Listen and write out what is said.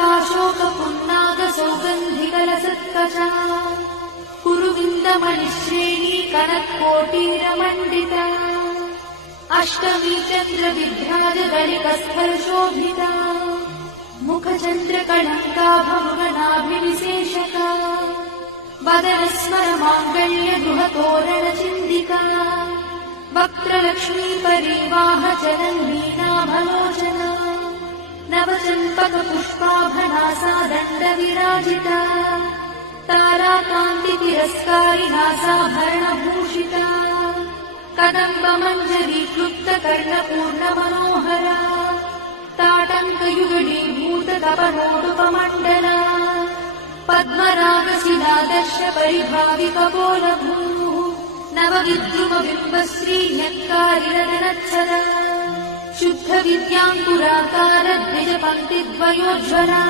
काशोकपुन्नागसौगन्धिकलसत्कचा कुरुविन्दमणिश्रेणी कनत्कोटीरमण्डिता अष्टमी चन्द्रविभ्राजगलिकस्थलशोभिता मुखचन्द्रकलङ्काभवनाभिविशेषका वदनस्मरमाङ्गल्यगृहतोरणचिन्दिका वक्त्रलक्ष्मीपरीवाहचरन्मीनाभलोचना नवचम्पकपुष्पाभनासा दण्डविराजिता ताराकान्तितिरस्कारिणासाभरणभूषिता कदम्बमञ्जरीक्लुप्तकर्णपूर्णमनोहरा ताटङ्कयुगडीभूतकपनोटुपमण्डला पद्मरागशिलादर्शपरिभाविकपोलभूः नवविद्रुमबिम्बश्रीन्यक्कारिरनच्छदा शुद्धविद्याङ्कुराकार द्विजपङ्क्तिद्वयोज्ज्वला